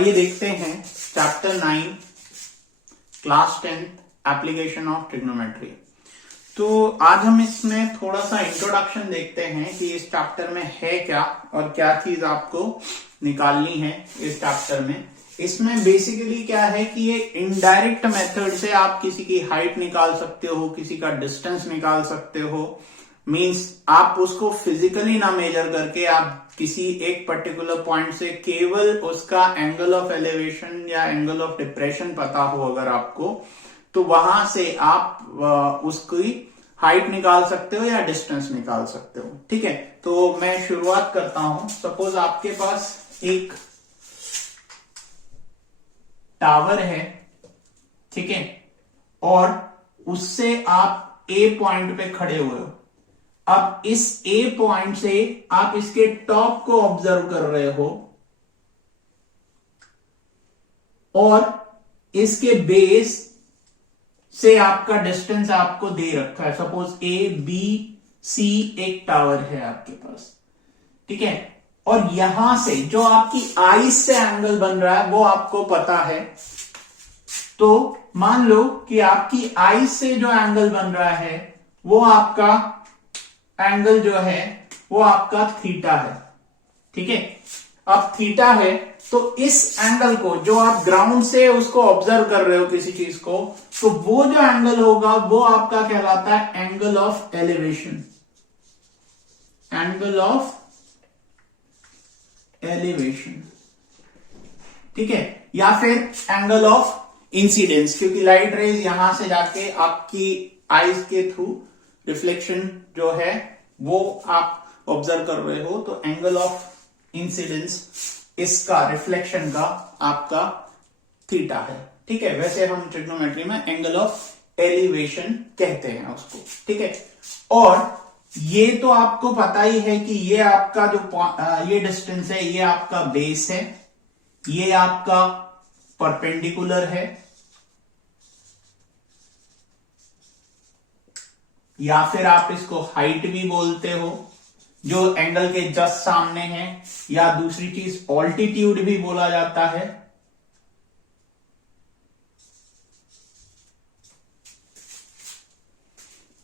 ये देखते हैं chapter 9 class 10 application of trigonometry. तो आज हम इसमें थोड़ा सा इंट्रोडक्शन देखते हैं कि इस चैप्टर में है क्या और क्या चीज आपको निकालनी है इस चैप्टर में। इसमें बेसिकली क्या है कि ये इनडायरेक्ट मेथड से आप किसी की हाइट निकाल सकते हो, किसी का डिस्टेंस निकाल सकते हो। मींस आप उसको फिजिकली ना मेजर करके आप किसी एक पर्टिकुलर पॉइंट से केवल उसका एंगल ऑफ एलिवेशन या एंगल ऑफ डिप्रेशन पता हो अगर आपको, तो वहां से आप उसकी हाइट निकाल सकते हो या डिस्टेंस निकाल सकते हो। ठीक है, तो मैं शुरुआत करता हूं। सपोज आपके पास एक टावर है, ठीक है, और उससे आप ए पॉइंट पे खड़े हुए हो। अब इस ए पॉइंट से आप इसके टॉप को ऑब्जर्व कर रहे हो और इसके बेस से आपका डिस्टेंस आपको दे रखा है। सपोज ए बी सी एक टावर है आपके पास, ठीक है, और यहां से जो आपकी आईज से एंगल बन रहा है वो आपको पता है। तो मान लो कि आपकी आईज से जो एंगल बन रहा है वो आपका एंगल जो है वो आपका थीटा है, ठीक है। अब थीटा है तो इस एंगल को जो आप ग्राउंड से उसको ऑब्जर्व कर रहे हो किसी चीज को, तो वो जो एंगल होगा वो आपका कहलाता है angle of elevation, angle of elevation, ठीक है, या फिर एंगल ऑफ इंसिडेंस, क्योंकि लाइट रेज यहां से जाके आपकी आईज के थ्रू रिफ्लेक्शन जो है वो आप ऑब्जर्व कर रहे हो, तो एंगल ऑफ इंसिडेंस इसका रिफ्लेक्शन का आपका थीटा है, ठीक है। वैसे हम ट्रिग्नोमेट्री में एंगल ऑफ एलिवेशन कहते हैं उसको, ठीक है। और ये तो आपको पता ही है कि ये आपका जो ये डिस्टेंस है ये आपका बेस है, ये आपका परपेंडिकुलर है, या फिर आप इसको हाइट भी बोलते हो जो एंगल के जस्ट सामने है, या दूसरी चीज ऑल्टीट्यूड भी बोला जाता है।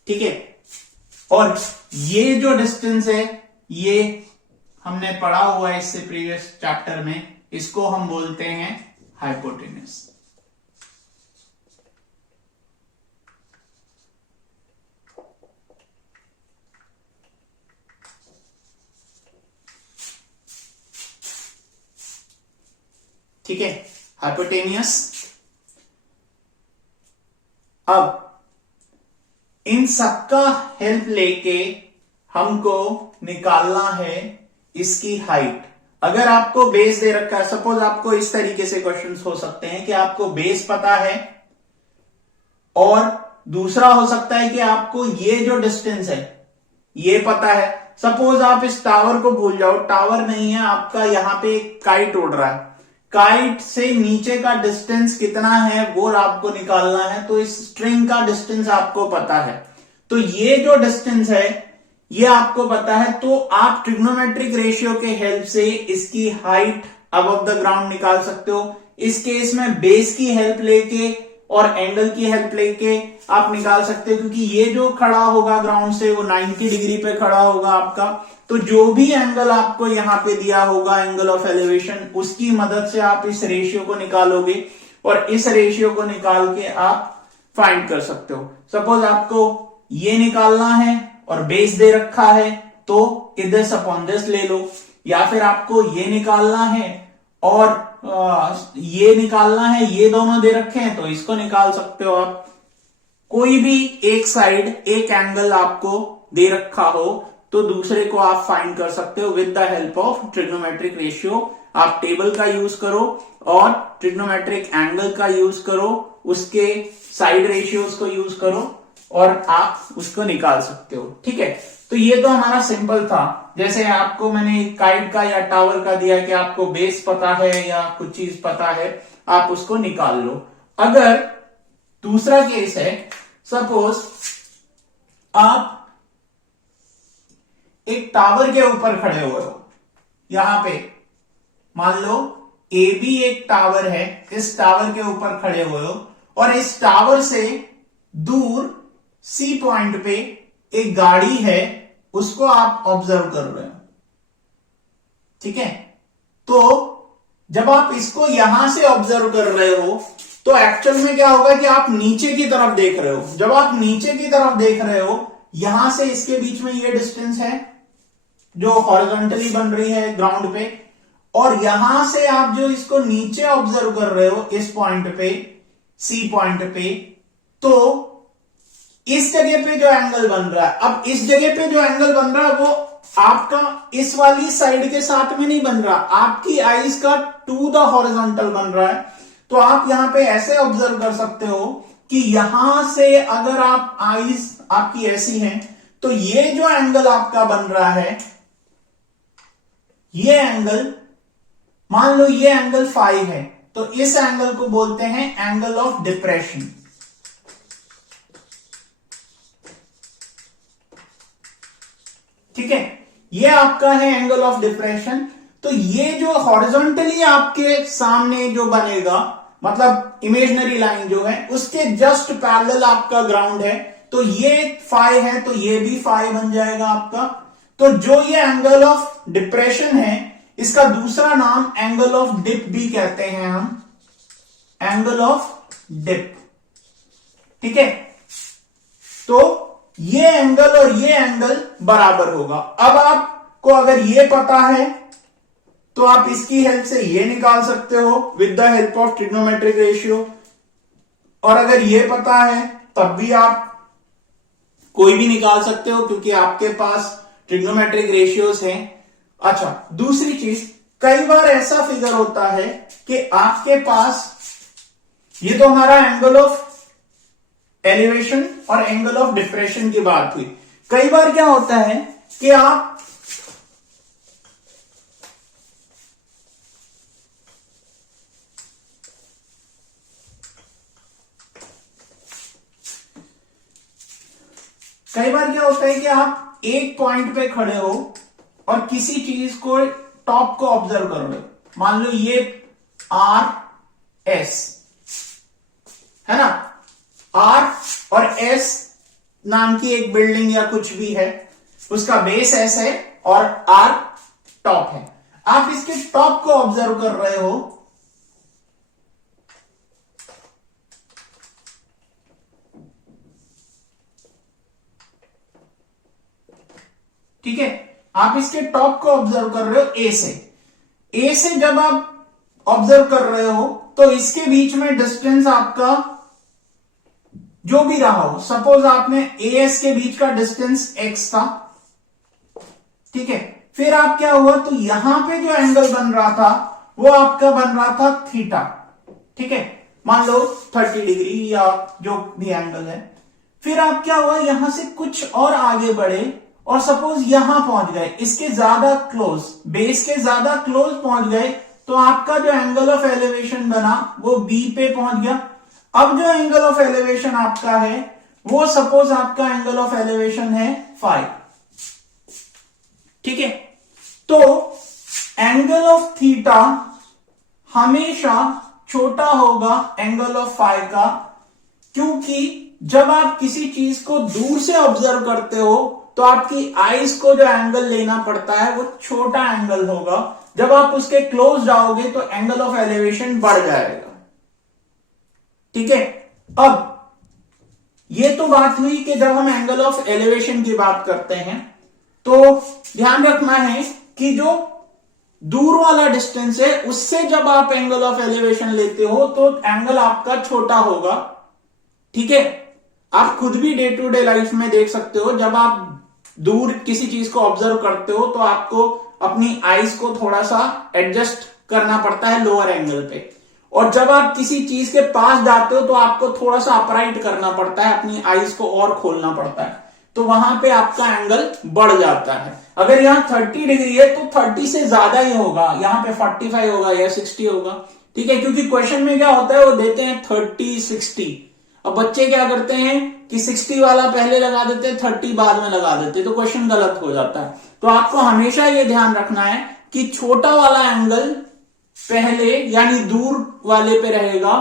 ठीक है, और ये जो डिस्टेंस है ये हमने पढ़ा हुआ है इससे प्रीवियस चैप्टर में, इसको हम बोलते हैं हाइपोटेनस। ठीक है, हाइपोटेनियस। अब इन सबका हेल्प लेके हमको निकालना है इसकी हाइट। अगर आपको बेस दे रखा है, सपोज आपको इस तरीके से क्वेश्चंस हो सकते हैं कि आपको बेस पता है और दूसरा हो सकता है कि आपको ये जो डिस्टेंस है ये पता है। सपोज आप इस टावर को भूल जाओ, टावर नहीं है आपका, यहां पे एक काइट उड़ रहा है, काइट से नीचे का डिस्टेंस कितना है वो आपको निकालना है। तो इस स्ट्रिंग का डिस्टेंस आपको पता है, तो ये जो डिस्टेंस है ये आपको पता है, तो आप ट्रिग्नोमेट्रिक रेशियो के हेल्प से इसकी हाइट अबव द ग्राउंड निकाल सकते हो। इस केस में बेस की हेल्प लेके और एंगल की हेल्प लेके आप निकाल सकते हो, क्योंकि ये जो खड़ा होगा ग्राउंड से वो 90 डिग्री पे खड़ा होगा आपका, तो जो भी एंगल आपको यहां पे दिया होगा एंगल ऑफ एलिवेशन, उसकी मदद से आप इस रेशियो को निकालोगे और इस रेशियो को निकाल के आप फाइंड कर सकते हो। सपोज आपको ये निकालना है और बेस दे रखा है तो दिस अपॉन दिस ले लो, या फिर आपको ये निकालना है और ये निकालना है, ये दोनों दे रखे हैं तो इसको निकाल सकते हो आप। कोई भी एक साइड एक एंगल आपको दे रखा हो तो दूसरे को आप फाइंड कर सकते हो with the help of trigonometric ratio. आप टेबल का यूज करो और ट्रिग्नोमेट्रिक एंगल का यूज करो, उसके साइड रेशियोज को यूज करो और आप उसको निकाल सकते हो, ठीक है। तो ये तो हमारा सिंपल था, जैसे आपको मैंने काइट का या टावर का दिया कि आपको बेस पता है या कुछ चीज पता है, आप उसको निकाल लो। अगर दूसरा केस है, सपोज आप एक टावर के ऊपर खड़े हुए हो, यहां पे मान लो ए बी एक टावर है, इस टावर के ऊपर खड़े हुए हो और इस टावर से दूर सी पॉइंट पे एक गाड़ी है, उसको आप ऑब्जर्व कर रहे हो। ठीक है, तो जब आप इसको यहां से ऑब्जर्व कर रहे हो तो एक्चुअल में क्या होगा कि आप नीचे की तरफ देख रहे हो। जब आप नीचे की तरफ देख रहे हो, यहां से इसके बीच में ये डिस्टेंस है जो हॉरिजॉन्टली बन रही है ग्राउंड पे, और यहां से आप जो इसको नीचे ऑब्जर्व कर रहे हो इस पॉइंट पे, सी पॉइंट पे, तो इस जगह पे जो एंगल बन रहा है, अब इस जगह पे जो एंगल बन रहा है वो आपका इस वाली साइड के साथ में नहीं बन रहा, आपकी आईज का टू द हॉरिजॉन्टल बन रहा है। तो आप यहां पे ऐसे ऑब्जर्व कर सकते हो कि यहां से अगर आप आईज आपकी ऐसी है तो ये जो एंगल आपका बन रहा है, ये एंगल, मान लो ये एंगल 5 है, तो इस एंगल को बोलते हैं एंगल ऑफ डिप्रेशन। ठीक है, ये आपका है एंगल ऑफ डिप्रेशन। तो ये जो हॉरिजॉन्टली आपके सामने जो बनेगा, मतलब इमेजिनरी लाइन जो है उसके जस्ट पैरेलल आपका ग्राउंड है, तो ये 5 है तो ये भी 5 बन जाएगा आपका। तो जो ये एंगल ऑफ डिप्रेशन है, इसका दूसरा नाम एंगल ऑफ डिप भी कहते हैं हम, एंगल ऑफ डिप। ठीक है, तो ये एंगल और ये एंगल बराबर होगा। अब आपको अगर ये पता है तो आप इसकी हेल्प से ये निकाल सकते हो with the help of trigonometric ratio, और अगर ये पता है तब भी आप कोई भी निकाल सकते हो क्योंकि आपके पास ट्रिग्नोमेट्रिक रेशियोज हैं। अच्छा, दूसरी चीज, कई बार ऐसा फिगर होता है कि आपके पास, ये तो हमारा एंगल ऑफ एलिवेशन और एंगल ऑफ डिप्रेशन की बात हुई। कई बार क्या होता है कि आप एक पॉइंट पे खड़े हो और किसी चीज को, टॉप को ऑब्जर्व कर रहे हो। मान लो ये आर एस है ना, आर और एस नाम की एक बिल्डिंग या कुछ भी है, उसका बेस एस है और आर टॉप है। आप इसके टॉप को ऑब्जर्व कर रहे हो, ठीक है, आप इसके टॉप को ऑब्जर्व कर रहे हो ए से। ए से जब आप ऑब्जर्व कर रहे हो तो इसके बीच में डिस्टेंस आपका जो भी रहा हो, सपोज आपने ए एस के बीच का डिस्टेंस एक्स था, ठीक है, फिर आप क्या हुआ, तो यहां पे जो एंगल बन रहा था वो आपका बन रहा था थीटा। ठीक है, मान लो 30 डिग्री या जो भी एंगल है। फिर आप क्या हुआ, यहां से कुछ और आगे बढ़े और सपोज यहां पहुंच गए, इसके ज्यादा क्लोज, बेस के ज्यादा क्लोज पहुंच गए, तो आपका जो एंगल ऑफ एलिवेशन बना वो बी पे पहुंच गया। अब जो एंगल ऑफ एलिवेशन आपका है वो सपोज आपका एंगल ऑफ एलिवेशन है 5। ठीक है, तो एंगल ऑफ थीटा हमेशा छोटा होगा एंगल ऑफ 5 का, क्योंकि जब आप किसी चीज को दूर से ऑब्जर्व करते हो तो आपकी आईज को जो एंगल लेना पड़ता है वो छोटा एंगल होगा। जब आप उसके क्लोज जाओगे तो एंगल ऑफ एलिवेशन बढ़ जाएगा। ठीक है, अब ये तो बात हुई कि जब हम एंगल ऑफ एलिवेशन की बात करते हैं तो ध्यान रखना है कि जो दूर वाला डिस्टेंस है उससे जब आप एंगल ऑफ एलिवेशन लेते हो तो एंगल आपका छोटा होगा। ठीक है, आप खुद भी डे टू डे लाइफ में देख सकते हो, जब आप दूर किसी चीज को ऑब्जर्व करते हो तो आपको अपनी आईज को थोड़ा सा एडजस्ट करना पड़ता है लोअर एंगल पे, और जब आप किसी चीज के पास जाते हो तो आपको थोड़ा सा अपराइट करना पड़ता है, अपनी आईज को और खोलना पड़ता है, तो वहां पे आपका एंगल बढ़ जाता है। अगर यहां 30 डिग्री है तो 30 से ज्यादा ही होगा, यहां पे 45 होगा या 60 होगा। ठीक है, क्योंकि क्वेश्चन में क्या होता है वो देते हैं 30 60। अब बच्चे क्या करते हैं कि 60 वाला पहले लगा देते हैं, 30 बाद में लगा देते हैं, तो क्वेश्चन गलत हो जाता है। तो आपको हमेशा ये ध्यान रखना है कि छोटा वाला एंगल पहले यानी दूर वाले पे रहेगा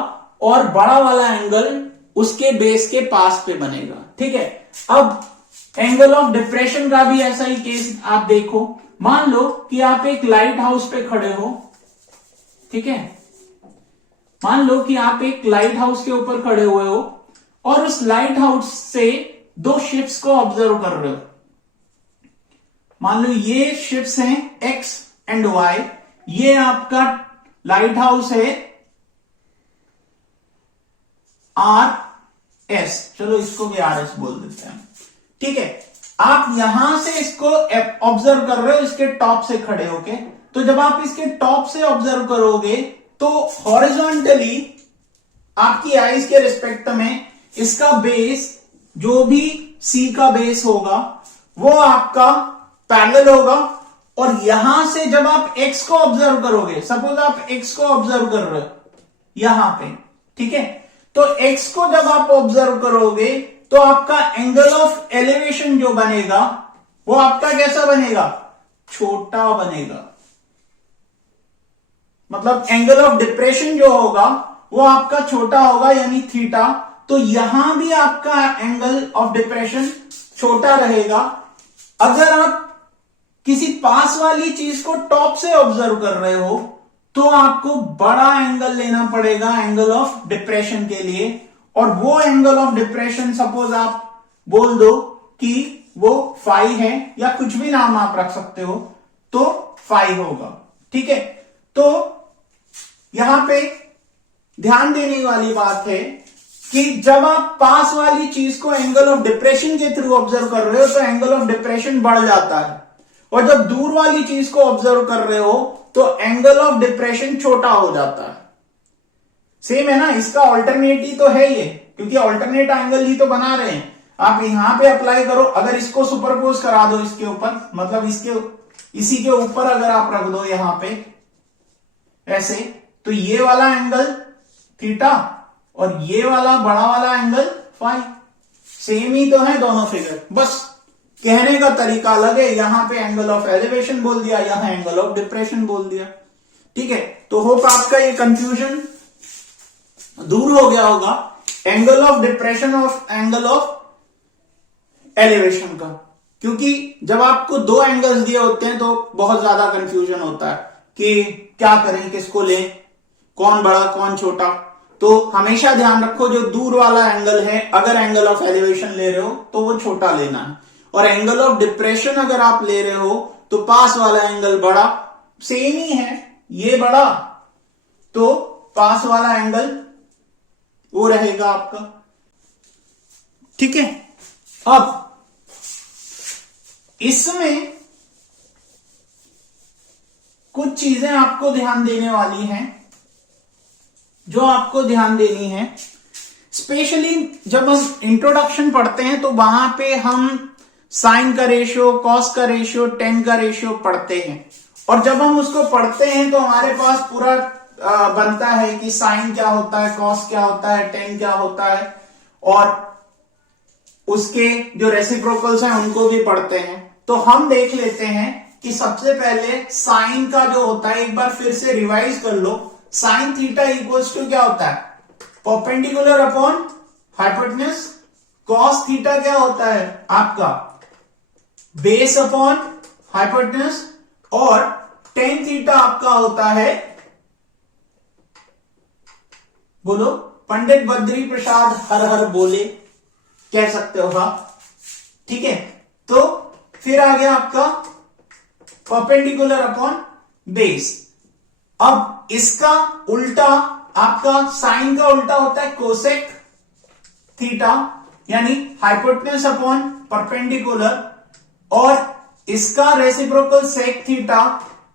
और बड़ा वाला एंगल उसके बेस के पास पे बनेगा। ठीक है, अब एंगल ऑफ डिप्रेशन का भी ऐसा ही केस आप देखो। मान लो कि आप एक लाइट हाउस पे खड़े हो, ठीक है, मान लो कि आप एक लाइट हाउस के ऊपर खड़े हुए हो और उस लाइट हाउस से दो शिप्स को ऑब्जर्व कर रहे हो। मान लो ये शिप्स हैं एक्स एंड वाई, ये आपका लाइट हाउस है आर एस, चलो इसको भी आर एस बोल देते हैं। ठीक है, आप यहां से इसको ऑब्जर्व कर रहे हो इसके टॉप से खड़े होके। तो जब आप इसके टॉप से ऑब्जर्व करोगे तो हॉरिजॉन्टली आपकी आईज के रिस्पेक्ट में इसका बेस, जो भी सी का बेस होगा वो आपका पैरेलल होगा। और यहां से जब आप एक्स को ऑब्जर्व करोगे, सपोज आप एक्स को ऑब्जर्व कर रहे हो यहां पे, ठीक है, तो एक्स को जब आप ऑब्जर्व करोगे तो आपका एंगल ऑफ एलिवेशन जो बनेगा वो आपका कैसा बनेगा, छोटा बनेगा। मतलब एंगल ऑफ डिप्रेशन जो होगा वो आपका छोटा होगा, यानी थीटा। तो यहां भी आपका एंगल ऑफ डिप्रेशन छोटा रहेगा। अगर आप किसी पास वाली चीज को टॉप से ऑब्जर्व कर रहे हो तो आपको बड़ा एंगल लेना पड़ेगा एंगल ऑफ डिप्रेशन के लिए। और वो एंगल ऑफ डिप्रेशन सपोज आप बोल दो कि वो फाई है, या कुछ भी नाम आप रख सकते हो, तो फाई होगा। ठीक है, तो यहां पे ध्यान देने वाली बात है कि जब आप पास वाली चीज को एंगल ऑफ डिप्रेशन के थ्रू ऑब्जर्व कर रहे हो तो एंगल ऑफ डिप्रेशन बढ़ जाता है, और जब दूर वाली चीज को ऑब्जर्व कर रहे हो तो एंगल ऑफ डिप्रेशन छोटा हो जाता है। सेम है ना, इसका ऑल्टरनेट ही तो है ये, क्योंकि ऑल्टरनेट एंगल ही तो बना रहे हैं। आप यहां पे अप्लाई करो, अगर इसको सुपरपोज करा दो इसके ऊपर, मतलब इसी के ऊपर अगर आप रख दो यहां पे ऐसे, तो ये वाला एंगल थीटा और ये वाला बड़ा वाला एंगल फाई, सेम ही तो है दोनों फिगर, बस कहने का तरीका अलग है। यहां पे एंगल ऑफ एलिवेशन बोल दिया, यहां एंगल ऑफ डिप्रेशन बोल दिया। ठीक है, तो होप आपका ये कंफ्यूजन दूर हो गया होगा एंगल ऑफ डिप्रेशन और एंगल ऑफ एलिवेशन का। क्योंकि जब आपको दो एंगल्स दिए होते हैं तो बहुत ज्यादा कंफ्यूजन होता है कि क्या करें, किसको लें, कौन बड़ा कौन छोटा। तो हमेशा ध्यान रखो जो दूर वाला एंगल है, अगर एंगल ऑफ एलिवेशन ले रहे हो तो वो छोटा लेना है, और एंगल ऑफ डिप्रेशन अगर आप ले रहे हो तो पास वाला एंगल बड़ा। सेम ही है, ये बड़ा तो पास वाला एंगल वो रहेगा आपका। ठीक है, अब इसमें कुछ चीजें आपको ध्यान देने वाली हैं, जो आपको ध्यान देनी है। स्पेशली जब हम इंट्रोडक्शन पढ़ते हैं तो वहां पे हम साइन का रेशियो, कॉस का रेशियो, टेन का रेशियो पढ़ते हैं, और जब हम उसको पढ़ते हैं तो हमारे पास पूरा बनता है कि साइन क्या होता है, कॉस क्या होता है, टेन क्या होता है, और उसके जो रेसिप्रोकल्स हैं उनको भी पढ़ते हैं। तो हम देख लेते हैं कि सबसे पहले साइन का जो होता है, एक बार फिर से रिवाइज कर लो। साइन थीटा इक्वल्स टू क्या होता है, perpendicular upon hypotenuse. Cos theta क्या होता है आपका, बेस अपॉन हाइपोटेन्यूज। और टेन थीटा आपका होता है, बोलो पंडित बद्री प्रसाद हर हर बोले, कह सकते हो आप। ठीक है, तो फिर आ गया आपका परपेंडिकुलर अपॉन बेस। अब इसका उल्टा, आपका साइन का उल्टा होता है कोसेक थीटा, यानी हाइपोटेन्यूज अपॉन परपेंडिकुलर, और इसका रेसिप्रोकल सेक थीटा,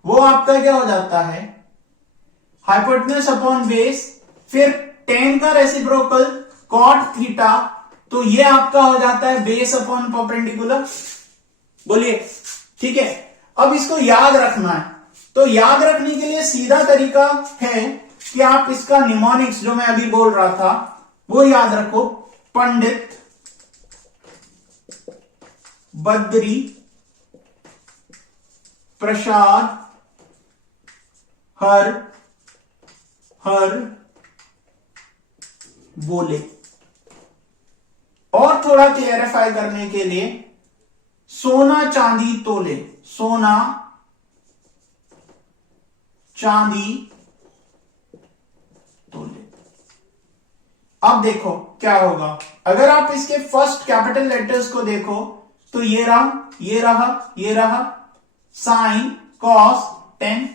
वो आपका क्या हो जाता है, हाइपोटेन्यूज अपॉन बेस। फिर टेन का रेसिप्रोकल कॉट थीटा, तो ये आपका हो जाता है बेस अपॉन परपेंडिकुलर। बोलिए, ठीक है। अब इसको याद रखना है, तो याद रखने के लिए सीधा तरीका है कि आप इसका निमोनिक्स जो मैं अभी बोल रहा था वो याद रखो। पंडित बद्री प्रसाद हर हर बोले। और थोड़ा क्लियरिफाई करने के लिए सोना चांदी तोले, सोना चांदी तोले। अब देखो क्या होगा, अगर आप इसके फर्स्ट कैपिटल लेटर्स को देखो तो ये रहा, ये रहा, ये रहा, साइन, कॉस, टेन।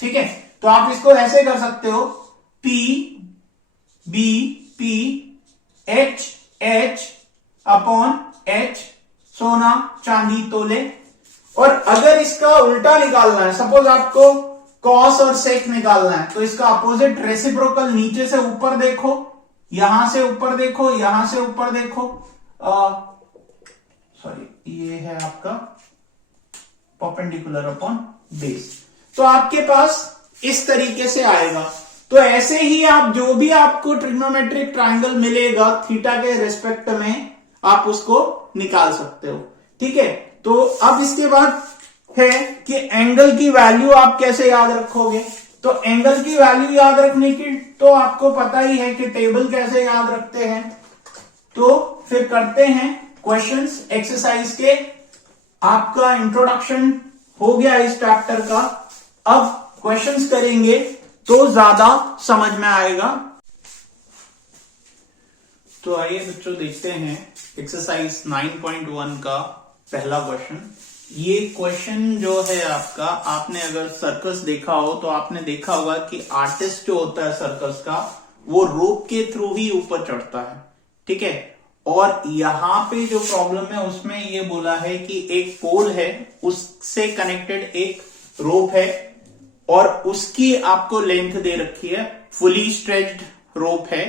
ठीक है, तो आप इसको ऐसे कर सकते हो, P B P H H upon H, सोना चांदी तोले। और अगर इसका उल्टा निकालना है, सपोज आपको कॉस और सेक निकालना है, तो इसका अपोजिट रेसिप्रोकल नीचे से ऊपर देखो, यहां से ऊपर देखो, यहां से ऊपर देखो, सॉरी ये है आपका परपेंडिकुलर अपॉन बेस। तो आपके पास इस तरीके से आएगा। तो ऐसे ही आप जो भी आपको ट्रिग्नोमेट्रिक ट्रायंगल मिलेगा थीटा के रिस्पेक्ट में, आप उसको निकाल सकते हो। ठीक है, तो अब इसके बाद है कि एंगल की वैल्यू आप कैसे याद रखोगे। तो एंगल की वैल्यू याद रखने की तो आपको पता ही है कि टेबल कैसे याद रखते हैं। तो फिर करते हैं क्वेश्चंस एक्सरसाइज के। आपका इंट्रोडक्शन हो गया इस चैप्टर का, अब क्वेश्चंस करेंगे तो ज्यादा समझ में आएगा। तो आइए बच्चों देखते हैं एक्सरसाइज 9.1 का पहला क्वेश्चन। ये क्वेश्चन जो है आपका, आपने अगर सर्कस देखा हो तो आपने देखा होगा कि आर्टिस्ट जो होता है सर्कस का, वो रोप के थ्रू ही ऊपर चढ़ता है। ठीक है, और यहां पे जो प्रॉब्लम है उसमें ये बोला है कि एक पोल है, उससे कनेक्टेड एक रोप है और उसकी आपको लेंथ दे रखी है, फुली स्ट्रेच्ड रोप है,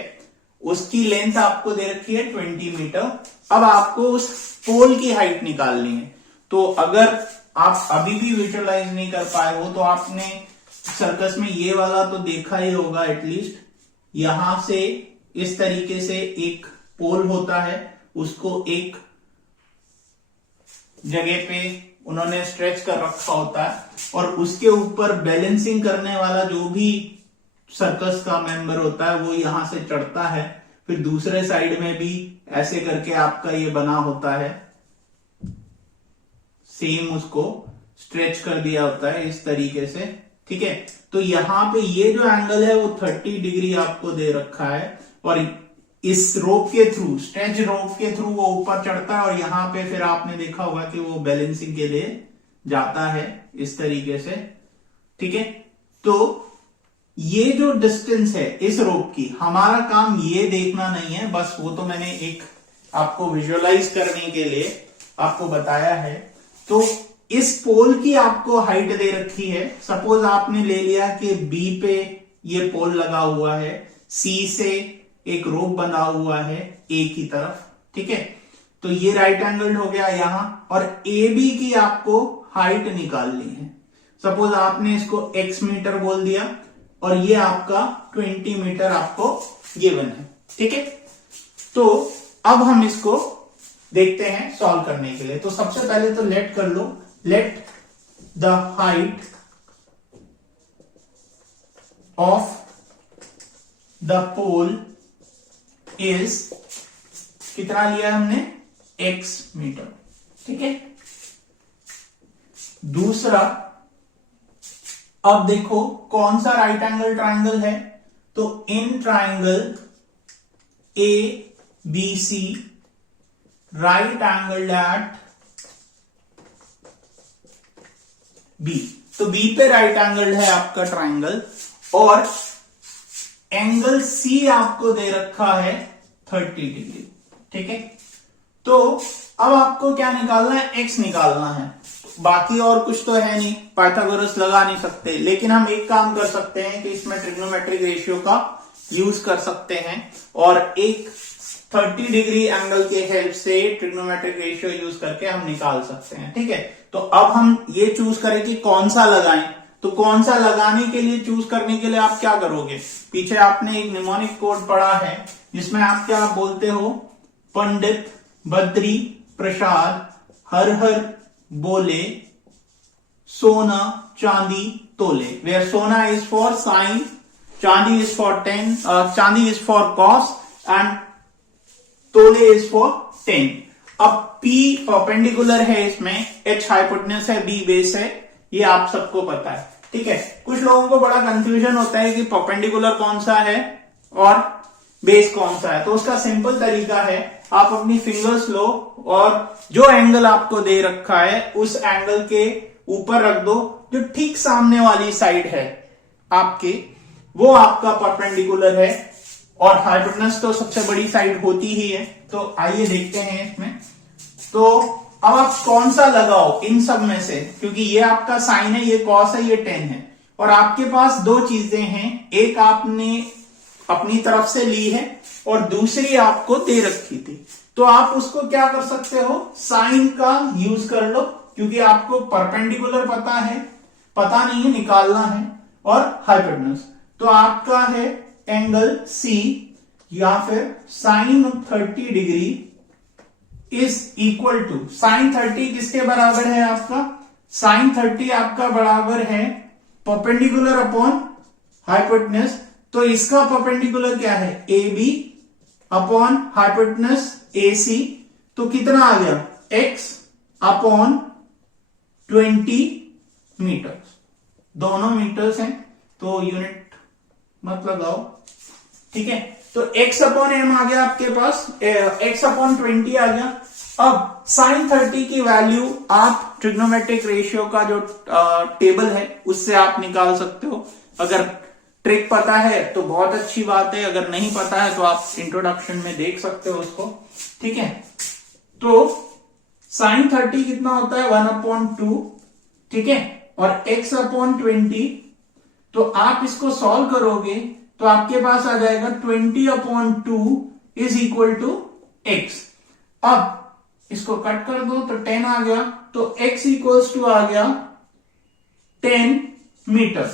उसकी लेंथ आपको दे रखी है 20 मीटर। अब आपको उस पोल की हाइट निकालनी है। तो अगर आप अभी भी विजुअलाइज नहीं कर पाए हो तो आपने सर्कस में ये वाला तो देखा ही होगा एटलीस्ट। यहां से इस तरीके से एक पोल होता है, उसको एक जगह पे उन्होंने स्ट्रेच कर रखा होता है और उसके ऊपर बैलेंसिंग करने वाला जो भी सर्कस का मेंबर होता है वो यहां से चढ़ता है। फिर दूसरे साइड में भी ऐसे करके आपका ये बना होता है, सेम उसको स्ट्रेच कर दिया होता है इस तरीके से। ठीक है, तो यहां पे ये जो एंगल है वो 30 डिग्री आपको दे रखा है और इस रोप के थ्रू, स्ट्रेच रोप के थ्रू वो ऊपर चढ़ता है और यहां पे फिर आपने देखा होगा कि वो बैलेंसिंग के लिए जाता है इस तरीके से। ठीक है, तो ये जो डिस्टेंस है इस रोप की, हमारा काम ये देखना नहीं है, बस वो तो मैंने एक आपको विजुअलाइज करने के लिए आपको बताया है। तो इस पोल की आपको हाइट दे रखी है। सपोज आपने ले लिया कि बी पे ये पोल लगा हुआ है, सी से एक रोप बना हुआ है ए की तरफ। ठीक है, तो ये राइट एंगल हो गया यहां, और ए बी की आपको हाइट निकालनी है। सपोज आपने इसको x मीटर बोल दिया और ये आपका 20 मीटर आपको गिवन है। ठीक है, तो अब हम इसको देखते हैं सॉल्व करने के लिए। तो सबसे पहले तो लेट कर लो, let the height of the pole is, कितना लिया हमने, x मीटर। ठीक है, दूसरा, अब देखो कौन सा राइट एंगल ट्राइंगल है। तो in triangle A B C, right angle at B. तो बी पे राइट एंगल है आपका ट्राइंगल और एंगल सी आपको दे रखा है 30 डिग्री। ठीक है, तो अब आपको क्या निकालना है, एक्स निकालना है। बाकी और कुछ तो है नहीं, पाइथागोरस लगा नहीं सकते, लेकिन हम एक काम कर सकते हैं कि इसमें ट्रिग्नोमेट्रिक रेशियो का यूज कर सकते हैं और एक 30 डिग्री एंगल के हेल्प से ट्रिग्नोमेट्रिक रेशियो यूज करके हम निकाल सकते हैं। ठीक है, तो अब हम ये चूज करें कि कौन सा लगाएं। तो कौन सा लगाने के लिए, चूज करने के लिए आप क्या करोगे, पीछे आपने एक निमोनिक कोड पढ़ा है जिसमें आप क्या बोलते हो, पंडित बद्री प्रसाद हर हर बोले सोना चांदी तोले, वेयर सोना इज फॉर साइन चांदी इज फॉर 10, चांदी इज फॉर कॉस एंड तोले इज फॉर 10। अब P परपेंडिकुलर है इसमें, H हाइपोटेन्यूस है, B बेस है, ये आप सबको पता है, ठीक है। कुछ लोगों को बड़ा कंफ्यूजन होता है कि परपेंडिकुलर कौन सा है और बेस कौन सा है, तो उसका सिंपल तरीका है, आप अपनी फिंगर्स लो और जो एंगल आपको दे रखा है उस एंगल के ऊपर रख दो, जो ठीक सामने वाली साइड है आपके, वो आपका परपेंडिकुलर है, और हाइपोटेन्यूस तो सबसे बड़ी साइड होती ही है। तो आइए देखते हैं इसमें। तो अब आप कौन सा लगाओ इन सब में से, क्योंकि ये आपका साइन है, ये कॉस है, ये टेन है, और आपके पास दो चीजें हैं, एक आपने अपनी तरफ से ली है और दूसरी आपको दे रखी थी। तो आप उसको क्या कर सकते हो, साइन का यूज कर लो, क्योंकि आपको परपेंडिकुलर पता नहीं है, निकालना है, और हाइपोटेन्यूस। तो आपका है एंगल C या फिर sine 30 degree is equal to, sine 30 किसके बराबर है आपका, साइन 30 आपका बराबर है परपेंडिकुलर अपॉन हाइपोटेन्यूस। तो इसका परपेंडिकुलर क्या है, AB अपॉन हाइपोटेन्यूस AC। तो कितना आ गया, x अपॉन 20 मीटर, दोनों मीटर्स हैं तो यूनिट मत लगाओ, ठीक है। तो x अपॉन m आ गया आपके पास, x अपॉन 20 आ गया। अब साइन 30 की वैल्यू आप ट्रिग्नोमेट्रिक रेशियो का जो टेबल है उससे आप निकाल सकते हो। अगर ट्रिक पता है तो बहुत अच्छी बात है, अगर नहीं पता है तो आप इंट्रोडक्शन में देख सकते हो उसको, ठीक है। तो साइन 30 कितना होता है, 1/2, ठीक है, और x अपॉन 20। तो आप इसको सॉल्व करोगे तो आपके पास आ जाएगा 20/2 इज इक्वल टू x। अब इसको कट कर दो तो 10 आ गया, तो x इक्वल्स टू आ गया 10 मीटर,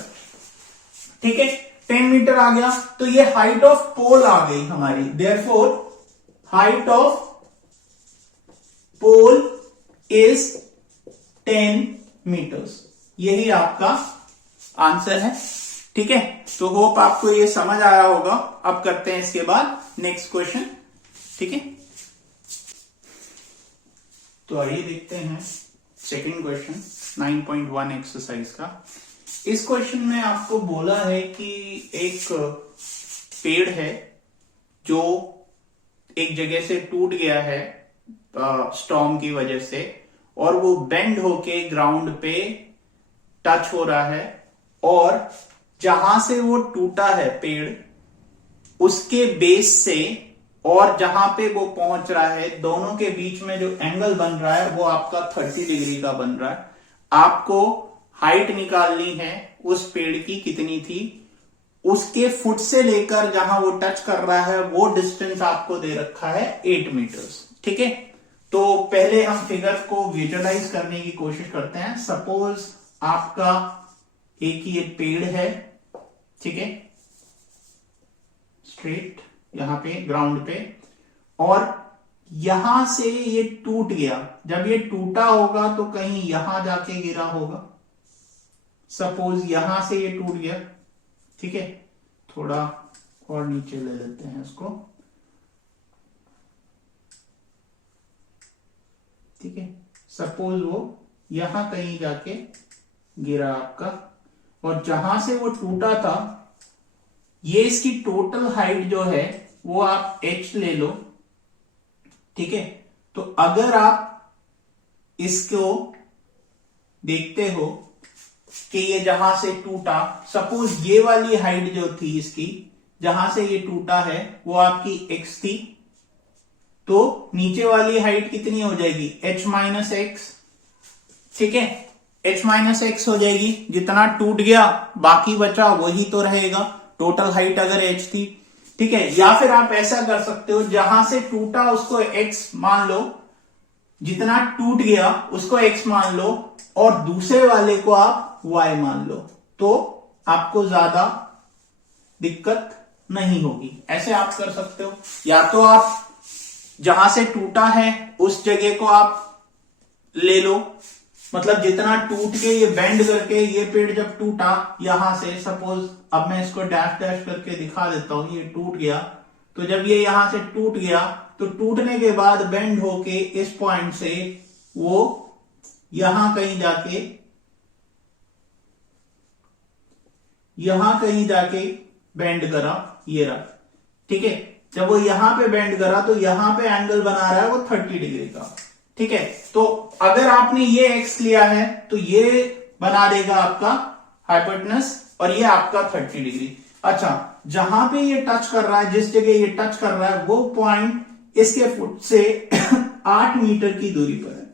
ठीक है, 10 मीटर आ गया। तो ये हाइट ऑफ पोल आ गई हमारी, therefore height of pole is 10 meters. यही आपका आंसर है, ठीक है। तो होप आपको ये समझ आया होगा। अब करते हैं इसके बाद नेक्स्ट क्वेश्चन, ठीक है। तो आइए देखते हैं सेकंड क्वेश्चन 9.1 एक्सरसाइज का। इस क्वेश्चन में आपको बोला है कि एक पेड़ है जो एक जगह से टूट गया है स्टॉर्म की वजह से, और वो बेंड होके ग्राउंड पे टच हो रहा है, और जहां से वो टूटा है पेड़ उसके बेस से और जहां पे वो पहुंच रहा है, दोनों के बीच में जो एंगल बन रहा है वो आपका 30 डिग्री का बन रहा है। आपको हाइट निकालनी है उस पेड़ की, कितनी थी, उसके फुट से लेकर जहां वो टच कर रहा है वो डिस्टेंस आपको दे रखा है 8 मीटर्स, ठीक है। तो पहले हम फिगर को विजुअलाइज करने की कोशिश करते हैं। सपोज आपका एक ये पेड़ है, ठीक है, स्ट्रेट यहां पे ग्राउंड पे, और यहां से ये टूट गया। जब ये टूटा होगा तो कहीं यहां जाके गिरा होगा। सपोज यहां से ये टूट गया, ठीक है, थोड़ा और नीचे ले लेते हैं इसको, ठीक है। सपोज वो यहां कहीं जाके गिरा आपका, और जहां से वो टूटा था, ये इसकी टोटल हाइट जो है वो आप h ले लो, ठीक है। तो अगर आप इसको देखते हो कि ये जहां से टूटा, सपोज ये वाली हाइट जो थी इसकी, जहां से ये टूटा है वो आपकी x थी, तो नीचे वाली हाइट कितनी हो जाएगी, h माइनस एक्स, ठीक है, h माइनस एक्स हो जाएगी। जितना टूट गया बाकी बचा वही तो रहेगा, टोटल हाइट अगर h थी, ठीक है। या फिर आप ऐसा कर सकते हो, जहां से टूटा उसको x मान लो, जितना टूट गया उसको x मान लो, और दूसरे वाले को आप y मान लो, तो आपको ज्यादा दिक्कत नहीं होगी। ऐसे आप कर सकते हो, या तो आप जहां से टूटा है उस जगह को आप ले लो, मतलब जितना टूट के ये बेंड करके ये पेड़ जब टूटा यहां से, सपोज अब मैं इसको डैश डैश करके दिखा देता हूं, ये टूट गया। तो जब ये यहां से टूट गया तो टूटने के बाद बेंड होके इस पॉइंट से वो यहां कहीं जाके बेंड करा, ये रहा। ठीक है, जब वो यहां पे बेंड करा तो यहां पे एंगल बना रहा है वो 30 डिग्री का। ठीक है, तो अगर आपने ये एक्स लिया है तो ये बना देगा आपका हाइपोटेनस और ये आपका 30 डिग्री। अच्छा, जहां पे ये टच कर रहा है, जिस जगह ये टच कर रहा है वो पॉइंट इसके फुट से 8 मीटर की दूरी पर है,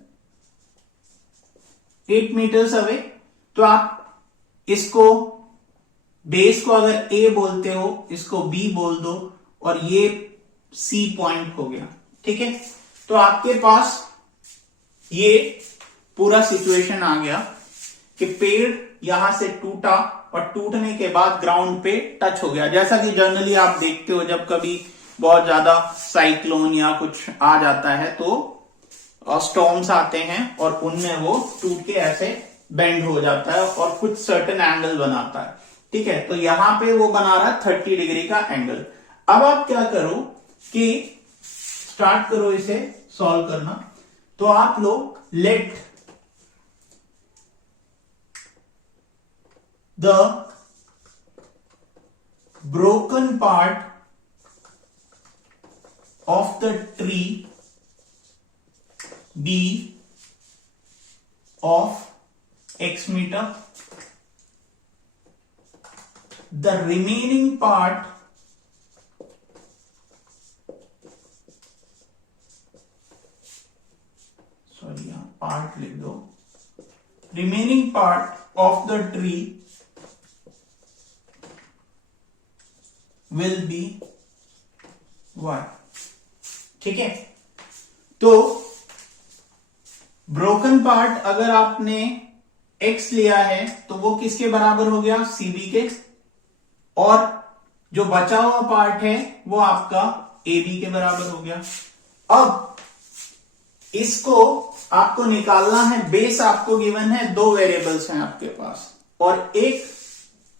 8 मीटर्स अवे। तो आप इसको बेस को अगर ए बोलते हो, इसको बी बोल दो और ये सी पॉइंट हो गया। ठीक है, तो आपके पास ये पूरा सिचुएशन आ गया कि पेड़ यहां से टूटा और टूटने के बाद ग्राउंड पे टच हो गया। जैसा कि जनरली आप देखते हो जब कभी बहुत ज्यादा साइक्लोन या कुछ आ जाता है तो स्टॉर्म्स आते हैं और उनमें वो टूट के ऐसे बेंड हो जाता है और कुछ सर्टेन एंगल बनाता है। ठीक है, तो यहां पे वो बना रहा है 30 डिग्री का एंगल। अब आप क्या करो कि स्टार्ट करो इसे सॉल्व करना। तो आप लोग let the broken part of the tree be of x meter, the remaining part part लिख दो, remaining part of the tree will be y। ठीक है, तो ब्रोकन पार्ट अगर आपने x लिया है तो वो किसके बराबर हो गया, cb के, और जो बचा हुआ पार्ट है वो आपका AB के बराबर हो गया। अब इसको आपको निकालना है, बेस आपको गिवन है, 2 वेरिएबल्स हैं आपके पास और एक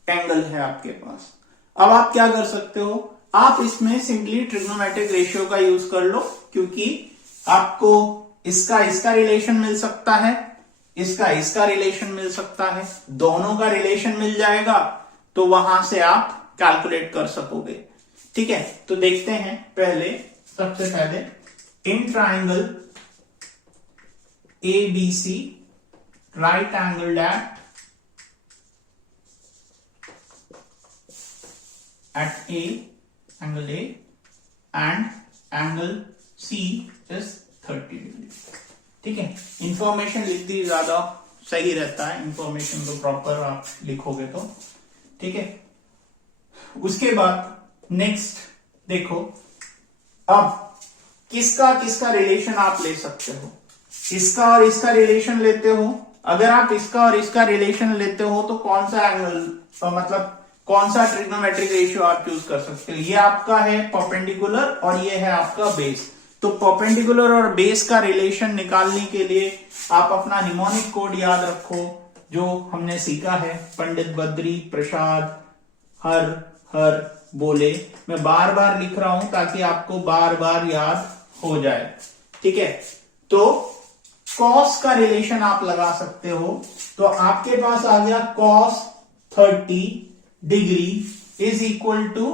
एंगल है आपके पास। अब आप क्या कर सकते हो, आप इसमें सिंपली ट्रिग्नोमेट्रिक रेशियो का यूज कर लो, क्योंकि आपको इसका रिलेशन मिल सकता है, इसका रिलेशन मिल सकता है, दोनों का रिलेशन मिल जाएगा तो वहां से आप कैलकुलेट कर सकोगे। ठीक है, तो देखते हैं सबसे पहले in triangle ABC, right angled at A, angle A, and angle C is 30 degree. ठीक है, इंफॉर्मेशन लिख दी, ज्यादा सही रहता है इंफॉर्मेशन को प्रॉपर आप लिखोगे तो। ठीक है, उसके बाद नेक्स्ट देखो, अब किसका रिलेशन आप ले सकते हो, इसका और इसका रिलेशन लेते हो। अगर आप इसका और इसका रिलेशन लेते हो तो कौन सा एंगल, मतलब कौन सा ट्रिग्नोमेट्रिक रेशियो आप चूज कर सकते हो। ये आपका है परपेंडिकुलर और ये है आपका बेस। तो परपेंडिकुलर और बेस का रिलेशन निकालने के लिए आप अपना निमोनिक कोड याद रखो जो हमने सीखा है, पंडित बद्री प्रसाद हर बोले। मैं बार बार लिख रहा हूं ताकि आपको बार बार याद हो जाए। ठीक है, तो कॉस का रिलेशन आप लगा सकते हो, तो आपके पास आ गया cos 30 degree is equal to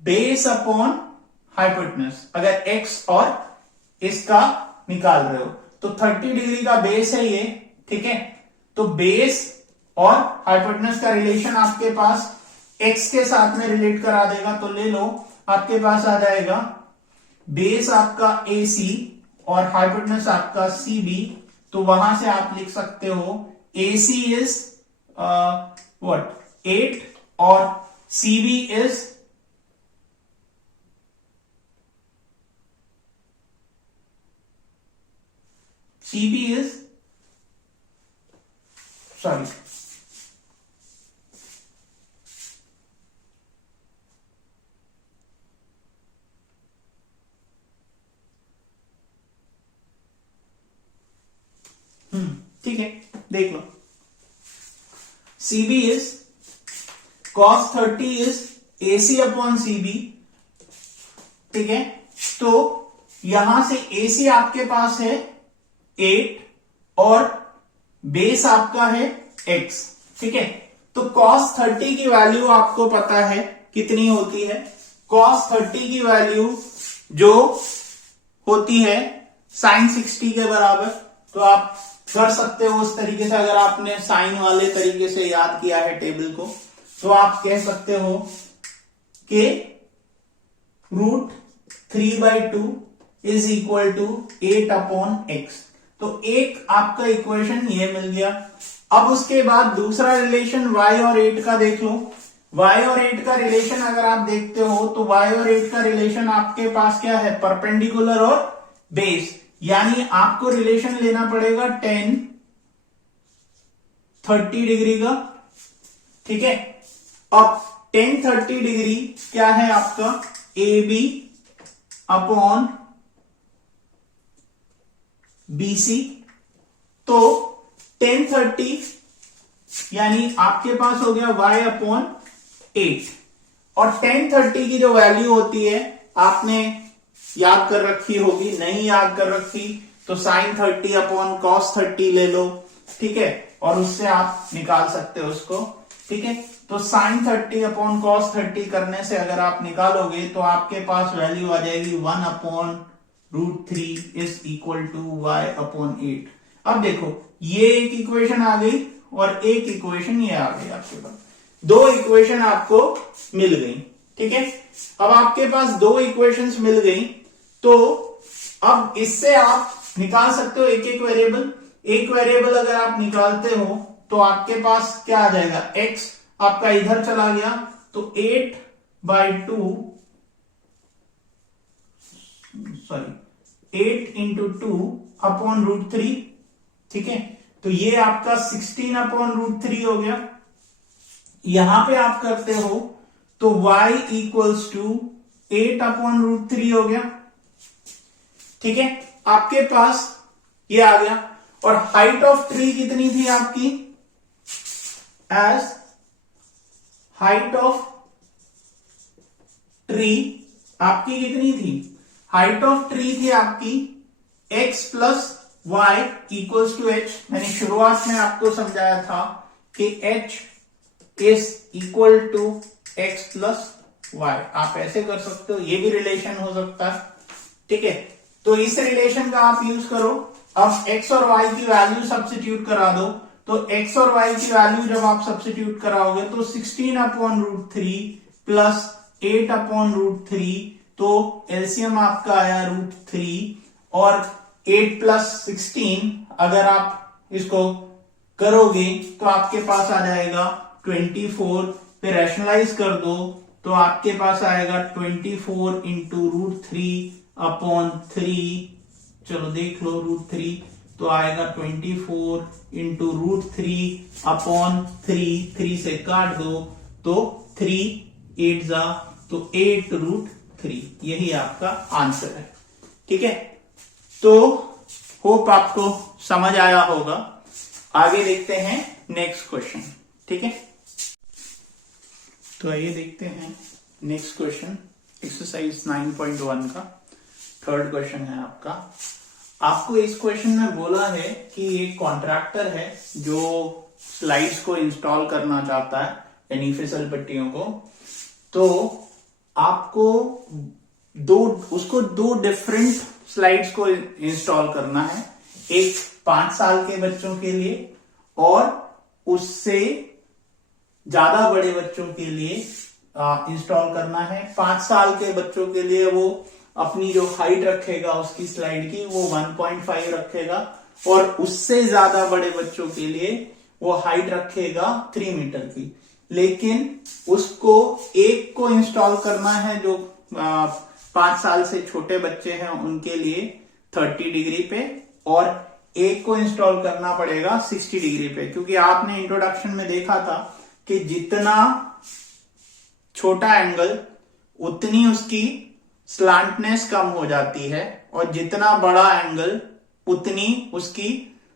base upon hypotenuse. अगर एक्स और इसका निकाल रहे हो तो 30 डिग्री का बेस है ये। ठीक है, तो बेस और हाइपोटेनस का रिलेशन आपके पास एक्स के साथ में रिलेट करा देगा। तो ले लो, आपके पास आ जाएगा बेस आपका AC और हाइपोटेनस आपका CB। तो वहां से आप लिख सकते हो AC इज व्हाट 8 और CB इज सॉरी ठीक है, देख लो, CB is cos 30 is AC upon CB, ठीक है। तो यहां से AC आपके पास है 8 और बेस आपका है x, ठीक है। तो cos 30 की वैल्यू आपको पता है कितनी होती है, cos 30 की वैल्यू जो होती है sin 60 के बराबर। तो आप कर सकते हो उस तरीके से, अगर आपने साइन वाले तरीके से याद किया है टेबल को, तो आप कह सकते हो कि √3/2 is equal to 8 upon x। तो एक आपका इक्वेशन ये मिल गया। अब उसके बाद दूसरा रिलेशन y और 8 का देख लो। y और 8 का रिलेशन अगर आप देखते हो तो y और 8 का रिलेशन आपके पास क्या है, परपेंडिकुलर और बेस, यानी आपको रिलेशन लेना पड़ेगा 10 30 डिग्री का, ठीक है। अब 10 30 डिग्री क्या है आपका, AB अपॉन BC। तो 10 30 यानी आपके पास हो गया y अपॉन 8, और 10 30 की जो वैल्यू होती है आपने याद कर रखी होगी, नहीं याद कर रखी तो sin 30 अपॉन cos 30 ले लो, ठीक है, और उससे आप निकाल सकते हो उसको, ठीक है। तो sin 30 अपॉन cos 30 करने से अगर आप निकालोगे तो आपके पास वैल्यू आ जाएगी 1 upon √3 is equal to y upon 8। अब देखो, ये एक इक्वेशन आ गई और एक इक्वेशन ये आ गई, आपके पास दो इक्वेशन आपको मिल गई, ठीक है। अब आपके पास दो इक्वेशंस मिल गई, तो अब इससे आप निकाल सकते हो एक एक वेरिएबल। एक वेरिएबल अगर आप निकालते हो तो आपके पास क्या आ जाएगा, x आपका इधर चला गया, तो 8 इंटू 2 अपॉन √3, ठीक है। तो ये आपका 16 अपॉन √3 हो गया। यहां पे आप करते हो तो y इक्वल्स टू 8 अपॉन √3 हो गया, ठीक है। आपके पास ये आ गया, और हाइट ऑफ ट्री कितनी थी आपकी, एज हाइट ऑफ ट्री आपकी कितनी थी, हाइट ऑफ ट्री थी आपकी x plus y equals to h। मैंने शुरुआत में आपको समझाया था कि h is equal to x plus y। आप ऐसे कर सकते हो, ये भी रिलेशन हो सकता है, ठीक है। तो इस रिलेशन का आप यूज करो। अब x और y की वैल्यू सब्स्टिट्यूट करा दो, तो x और y की वैल्यू जब आप सब्स्टिट्यूट कराओगे तो 16 अपॉन √3 प्लस 8 अपॉन √3, तो एलसीएम आपका आया √3, और 8 प्लस 16 अगर आप इसको करोगे तो आपके पास आ जाएगा 24, पे रैशनलाइज कर दो तो आपके पास आएगा 24 इंटू √3 अपॉन 3, चलो देख लो √3, तो आएगा 24 इंटू √3 अपॉन 3 से काट दो तो 3 8 जा, तो 8√3, यही आपका आंसर है, ठीक है। तो होप आपको समझ आया होगा। आगे देखते हैं नेक्स्ट क्वेश्चन, ठीक है। तो आइए देखते हैं नेक्स्ट क्वेश्चन, एक्सरसाइज 9.1 का थर्ड क्वेश्चन है आपका। आपको इस क्वेश्चन में बोला है कि एक कॉन्ट्रैक्टर है जो स्लाइड्स को इंस्टॉल करना चाहता है, यानी फिसल पट्टियों को। तो आपको उसको दो डिफरेंट स्लाइड्स को इंस्टॉल करना है, एक 5 साल के बच्चों के लिए और उससे ज्यादा बड़े बच्चों के लिए इंस्टॉल करना है। 5 साल के बच्चों के लिए वो अपनी जो हाइट रखेगा उसकी स्लाइड की वो 1.5 रखेगा, और उससे ज्यादा बड़े बच्चों के लिए वो हाइट रखेगा 3 मीटर की। लेकिन उसको एक को इंस्टॉल करना है जो 5 साल से छोटे बच्चे हैं उनके लिए 30 डिग्री पे, और एक को इंस्टॉल करना पड़ेगा 60 डिग्री पे, क्योंकि आपने इंट्रोडक्शन में देखा था कि जितना छोटा एंगल उतनी उसकी स्लांटनेस कम हो जाती है, और जितना बड़ा एंगल उतनी उसकी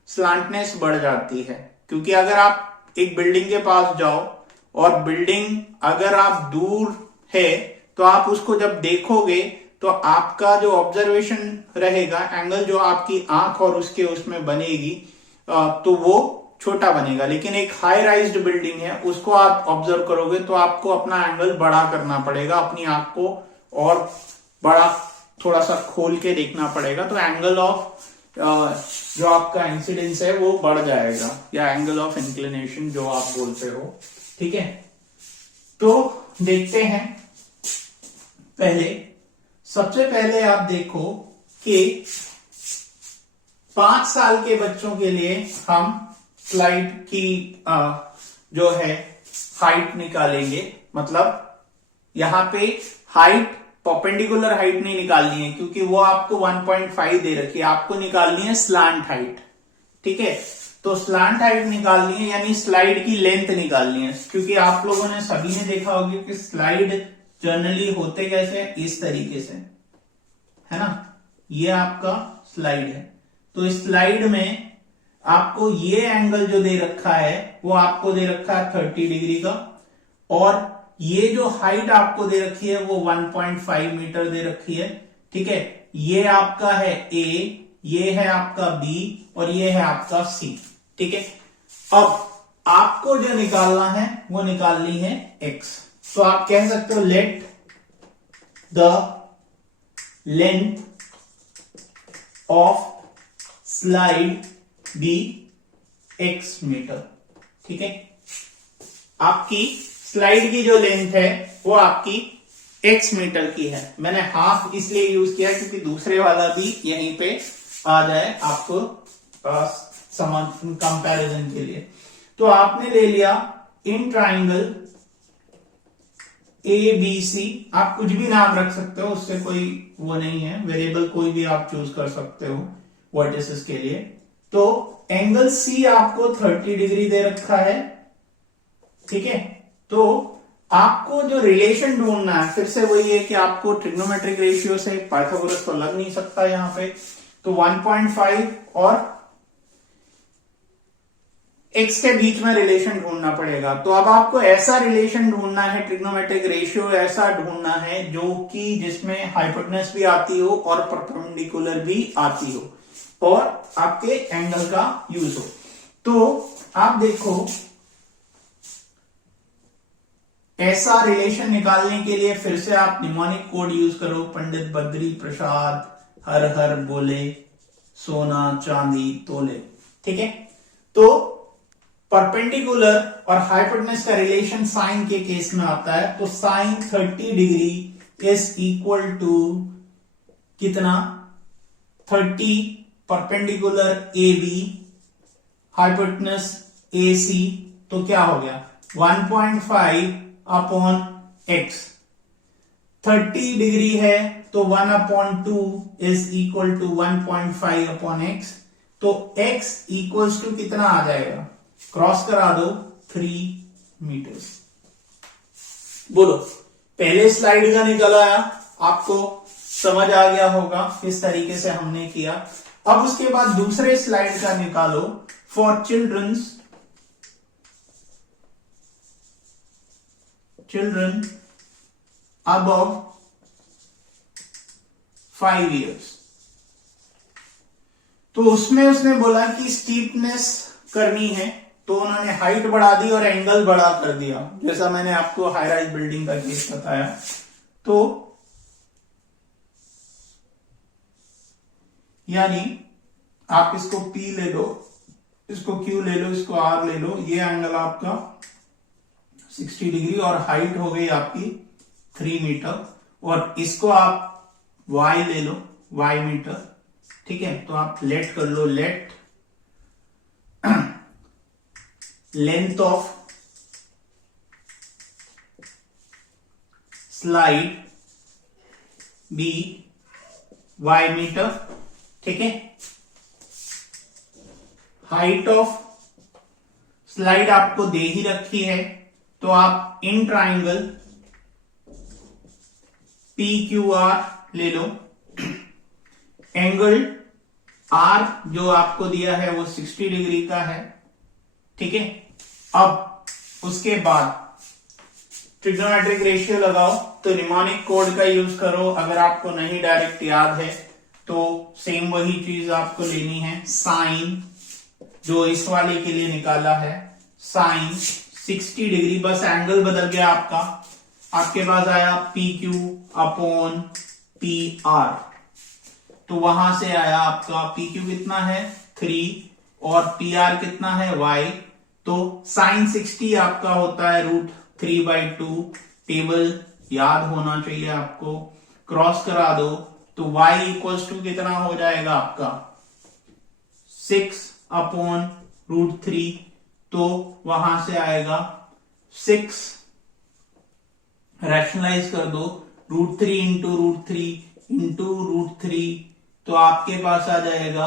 स्लांटनेस बढ़ जाती है। क्योंकि अगर आप एक बिल्डिंग के पास जाओ और बिल्डिंग अगर आप दूर है तो आप उसको जब देखोगे तो आपका जो ऑब्जर्वेशन रहेगा, एंगल जो आपकी आंख और उसके उसमें बनेगी तो वो छोटा बनेगा। लेकिन एक हाई राइज्ड बिल्डिंग है, उसको आप ऑब्जर्व करोगे तो आपको अपना एंगल बड़ा करना पड़ेगा, अपनी आंख को और बड़ा थोड़ा सा खोल के देखना पड़ेगा। तो एंगल ऑफ जो आपका इंसिडेंस है वो बढ़ जाएगा, या एंगल ऑफ इंक्लिनेशन जो आप बोलते हो। ठीक है, तो देखते हैं। सबसे पहले आप देखो कि 5 साल के बच्चों के लिए हम स्लाइड की जो है हाइट निकालेंगे। मतलब यहां पे हाइट परपेंडिकुलर हाइट नहीं निकालनी है, क्योंकि वो आपको 1.5 दे रखी है, आपको निकालनी है स्लांट हाइट। ठीक है, तो स्लांट हाइट निकालनी है यानी स्लाइड की लेंथ निकालनी है। क्योंकि आप लोगों ने सभी ने देखा होगा कि स्लाइड जनरली होते कैसे, इस तरीके से, है ना। ये आपका स्लाइड है, तो इस स्लाइड में आपको ये एंगल जो दे रखा है वो आपको दे रखा है 30 डिग्री का, और ये जो हाइट आपको दे रखी है वो 1.5 मीटर दे रखी है। ठीक है, ये आपका है A, ये है आपका B और ये है आपका C। ठीक है, अब आपको जो निकालना है वो निकालनी है X। तो आप कह सकते हो let the length of slide be X metre. ठीक है, आपकी स्लाइड की जो लेंथ है वो आपकी X मीटर की है। मैंने हाफ इसलिए यूज किया क्योंकि दूसरे वाला भी यहीं पे आ जाए आपको कंपैरिजन के लिए। तो आपने ले लिया इन ट्राइंगल ABC, आप कुछ भी नाम रख सकते हो, उससे कोई वो नहीं है, वेरिएबल कोई भी आप चूज कर सकते हो वर्टिसेस के लिए। तो एंगल C आपको 30 डिग्री दे रखा है। ठीक है, तो आपको जो रिलेशन ढूंढना है, फिर से वही है कि आपको ट्रिग्नोमेट्रिक रेशियो से पाइथागोरस तो लग नहीं सकता यहां पे, तो 1.5 और X के बीच में रिलेशन ढूंढना पड़ेगा। तो अब आपको ऐसा रिलेशन ढूंढना है, ट्रिग्नोमेट्रिक रेशियो ऐसा ढूंढना है जो कि जिसमें हाइपोटेनस भी आती हो और परपेंडिकुलर भी आती हो और आपके एंगल का यूज हो। तो आप देखो, ऐसा रिलेशन निकालने के लिए फिर से आप निमोनिक कोड यूज करो, पंडित बद्री प्रसाद हर हर बोले, सोना चांदी तोले। ठीक है, तो परपेंडिकुलर और हाइपोटेनस का रिलेशन साइन के केस में आता है। तो sine 30 degree is equal to कितना, 30 परपेंडिकुलर AB हाइपोटेनस AC, तो क्या हो गया 1.5 अपॉन X। 30 डिग्री है तो 1/2 is equal to 1.5 upon X। तो X इक्वल्स टू कितना आ जाएगा, क्रॉस करा दो 3 मीटर्स। बोलो, पहले स्लाइड का निकल आया, आपको समझ आ गया होगा किस तरीके से हमने किया। अब उसके बाद दूसरे स्लाइड का निकालो फॉर चिल्ड्रन अबव 5 years। तो उसमें उसने बोला कि स्टीपनेस करनी है, तो उन्होंने हाइट बढ़ा दी और एंगल बड़ा कर दिया, जैसा मैंने आपको हाई राइज बिल्डिंग का केस बताया। तो यानी आप इसको P ले लो, इसको Q ले लो, इसको R ले लो, ये एंगल आपका 60 डिग्री और हाइट हो गई आपकी 3 मीटर, और इसको आप Y ले लो, Y मीटर। ठीक है, तो आप लेट कर लो, let length of slide be Y metre. ठीक है, हाइट ऑफ स्लाइड आपको दे ही रखी है, तो आप इन ट्राइंगल PQR ले लो, एंगल R जो आपको दिया है वो 60 डिग्री का है, ठीक है। अब उसके बाद ट्रिग्नोमेट्रिक रेशियो लगाओ, तो निमोनिक कोड का यूज करो। अगर आपको नहीं डायरेक्ट याद है तो सेम वही चीज आपको लेनी है। साइन जो इस वाले के लिए निकाला है, साइन 60 डिग्री, बस एंगल बदल गया आपका। आपके पास आया PQ अपॉन PR, तो वहां से आया आपका PQ कितना है 3 और PR कितना है Y, तो साइन 60 आपका होता है √3/2। टेबल याद होना चाहिए आपको, क्रॉस करा दो तो y इक्वल्स टू कितना हो जाएगा आपका 6 अपॉन √3, तो वहां से आएगा 6, रैशनलाइज कर दो √3 इंटू √3 इंटू √3, तो आपके पास आ जाएगा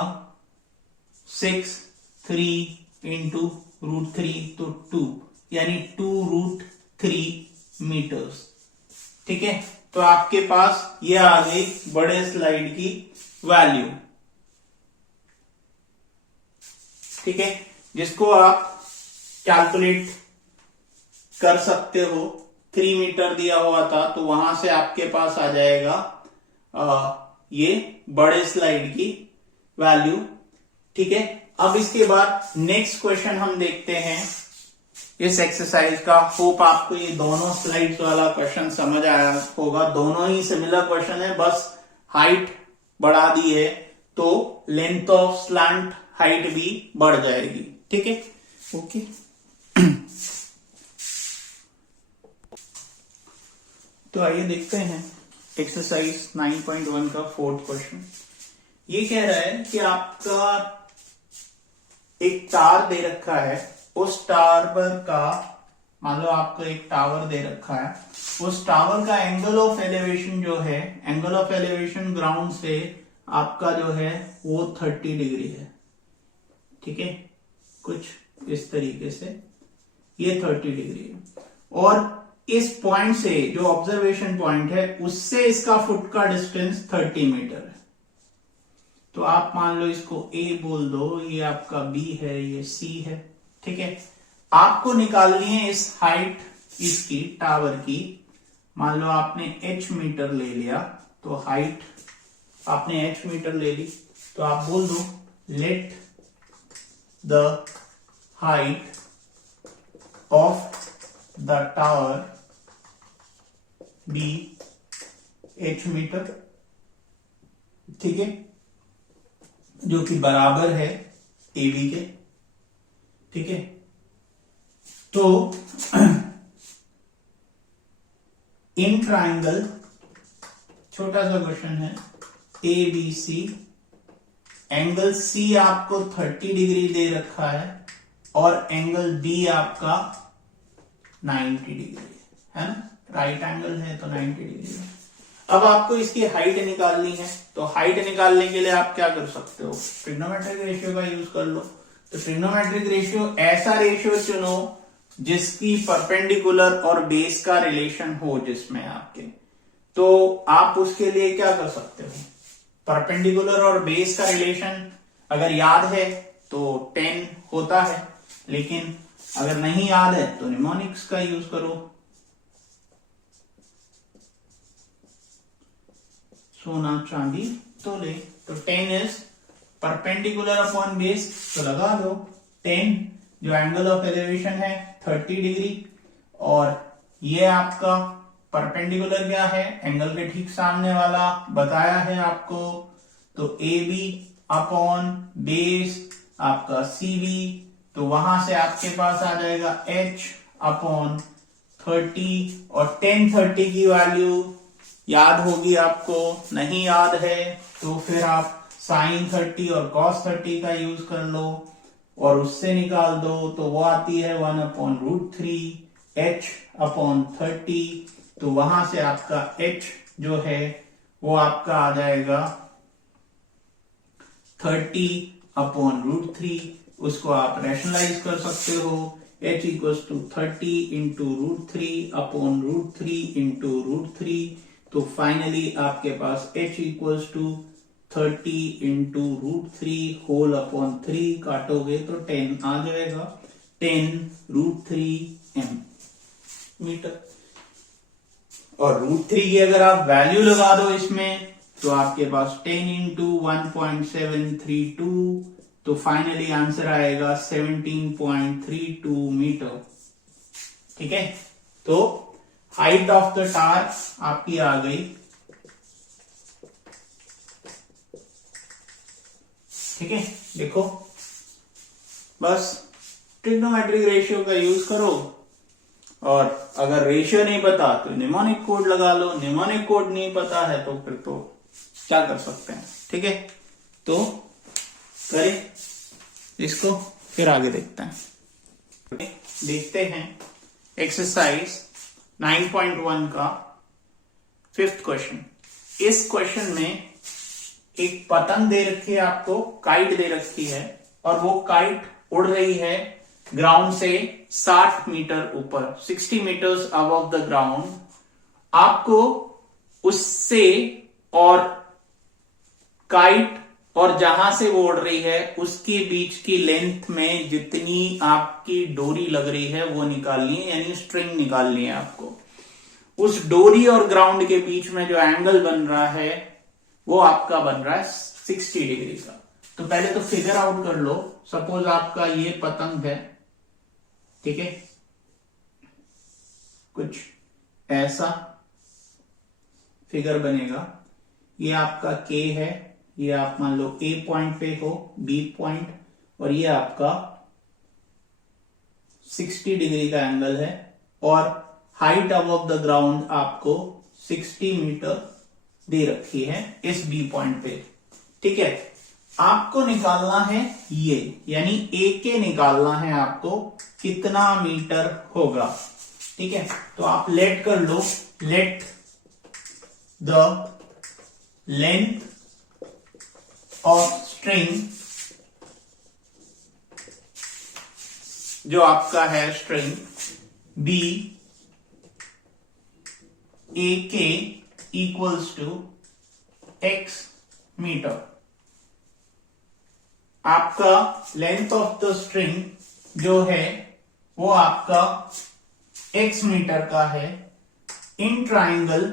6 3 इंटू √3, तो 2, यानी 2√3 मीटर्स, ठीक है। तो आपके पास ये आ गई बड़े स्लाइड की वैल्यू, ठीक है, जिसको आप कैलकुलेट कर सकते हो। 3 मीटर दिया हुआ था, तो वहां से आपके पास आ जाएगा ये बड़े स्लाइड की वैल्यू, ठीक है। अब इसके बाद नेक्स्ट क्वेश्चन हम देखते हैं इस एक्सरसाइज का। होप आपको ये दोनों स्लाइड्स वाला क्वेश्चन समझ आया होगा। दोनों ही सिमिलर क्वेश्चन है, बस हाइट बढ़ा दी है तो लेंथ ऑफ स्लैंट हाइट भी बढ़ जाएगी, ठीक है। ओके, तो आइए देखते हैं एक्सरसाइज 9.1 का 4th क्वेश्चन। ये कह रहा है कि आपका एक टावर दे रखा है, उस टावर का, मान लो आपको एक टावर दे रखा है, उस टावर का एंगल ऑफ एलिवेशन जो है, एंगल ऑफ एलिवेशन ग्राउंड से आपका जो है वो 30 डिग्री है, ठीक है, कुछ इस तरीके से ये 30 डिग्री है। और इस पॉइंट से जो ऑब्जर्वेशन पॉइंट है उससे इसका फुट का डिस्टेंस 30 मीटर है। तो आप मान लो इसको A बोल दो, ये आपका B है, ये C है, ठीक है। आपको निकालनी है इस हाइट इसकी टावर की। मान लो आपने H मीटर ले लिया, तो हाइट आपने H मीटर ले ली, तो आप बोल दो let the height of the tower be H metre, ठीक है, जो कि बराबर है AB के, ठीक है। तो इन ट्राइंगल, छोटा सा क्वेश्चन है, ABC, एंगल C आपको 30 डिग्री दे रखा है और एंगल B आपका 90 डिग्री है ना, राइट एंगल है तो 90 डिग्री है। अब आपको इसकी हाइट निकालनी है, तो हाइट निकालने के लिए आप क्या कर सकते हो, ट्रिग्नोमेट्रिक रेशियो का यूज कर लो। तो ट्रिग्नोमेट्रिक रेशियो, ऐसा रेशियो चुनो जिसकी परपेंडिकुलर और बेस का रिलेशन हो जिसमें आपके, तो आप उसके लिए क्या कर सकते हो, परपेंडिकुलर और बेस का रिलेशन अगर याद है तो 10 होता है, लेकिन अगर नहीं याद है तो निमोनिक्स का यूज करो। सोना चांदी तोले, तो 10 इज परपेंडिकुलर अपॉन बेस, तो लगा दो 10, जो एंगल ऑफ एलिवेशन है 30 डिग्री, और ये आपका परपेंडिकुलर क्या है, एंगल के ठीक सामने वाला बताया है आपको, तो AB अपॉन बेस आपका CB, तो वहां से आपके पास आ जाएगा H अपॉन 30, और 10/30 की वैल्यू याद होगी आपको, नहीं याद है तो फिर आप साइन 30 और कॉस 30 का यूज कर लो और उससे निकाल दो, तो वो आती है 1/√3 H अपॉन 30, तो वहां से आपका H जो है वो आपका आ जाएगा 30/√3, उसको आप रैशनलाइज कर सकते हो। H equals to 30 into √3 upon √3 into √3, तो फाइनली आपके पास H equals to 30 into √3 whole upon 3 काटोगे तो 10 आ जाएगा, 10√3 m मीटर। और √3 की अगर आप वैल्यू लगा दो इसमें तो आपके पास 10 इंटू 1.732, तो फाइनली आंसर आएगा 17.32 मीटर। ठीक है, तो हाइट ऑफ द टावर आपकी आ गई। ठीक है, देखो बस ट्रिग्नोमेट्रिक रेशियो का यूज करो, और अगर रेशियो नहीं पता तो निमोनिक कोड लगा लो, निमोनिक कोड नहीं पता है तो फिर तो क्या कर सकते हैं। ठीक है, तो करें इसको, फिर आगे देखते हैं। देखते हैं एक्सरसाइज 9.1 का 5th क्वेश्चन। इस क्वेश्चन में एक पतंग दे रखी है आपको, काइट दे रखी है, और वो काइट उड़ रही है ग्राउंड से 60 मीटर ऊपर, 60 मीटर्स अबव द ग्राउंड। आपको उससे और काइट और जहां से वो उड़ रही है उसके बीच की लेंथ में जितनी आपकी डोरी लग रही है वो निकालनी है, यानी स्ट्रिंग निकालनी है आपको। उस डोरी और ग्राउंड के बीच में जो एंगल बन रहा है वो आपका बन रहा है 60 डिग्री का। तो पहले तो फिगर आउट कर लो। सपोज आपका ये पतंग है, ठीक है, कुछ ऐसा फिगर बनेगा। ये आपका K है, ये आप मान लो A पॉइंट पे हो, B पॉइंट, और ये आपका 60 डिग्री का एंगल है, और हाइट अबव द ग्राउंड आपको 60 मीटर दे रखी है इस B पॉइंट पे। ठीक है, आपको निकालना है ये, यानी AK निकालना है आपको, कितना मीटर होगा। ठीक है, तो आप लेट कर लो, let the length of string, जो आपका है string B AK equals to X metre. आपका लेंथ ऑफ द स्ट्रिंग जो है वो आपका X मीटर का है, in triangle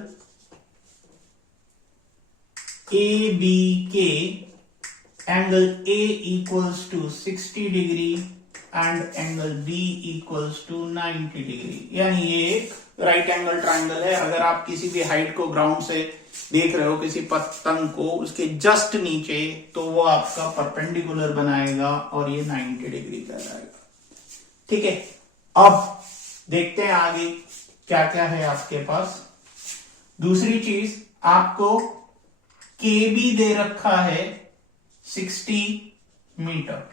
ABK angle A equals to 60 degree and angle B equals to 90 degree, यानी ये एक राइट एंगल ट्राइंगल है। अगर आप किसी भी हाइट को ग्राउंड से देख रहे हो, किसी पतंग को, उसके जस्ट नीचे, तो वो आपका परपेंडिकुलर बनाएगा और ये 90 डिग्री का जाएगा। ठीक है, अब देखते हैं आगे क्या क्या है आपके पास। दूसरी चीज, आपको KB दे रखा है 60 मीटर,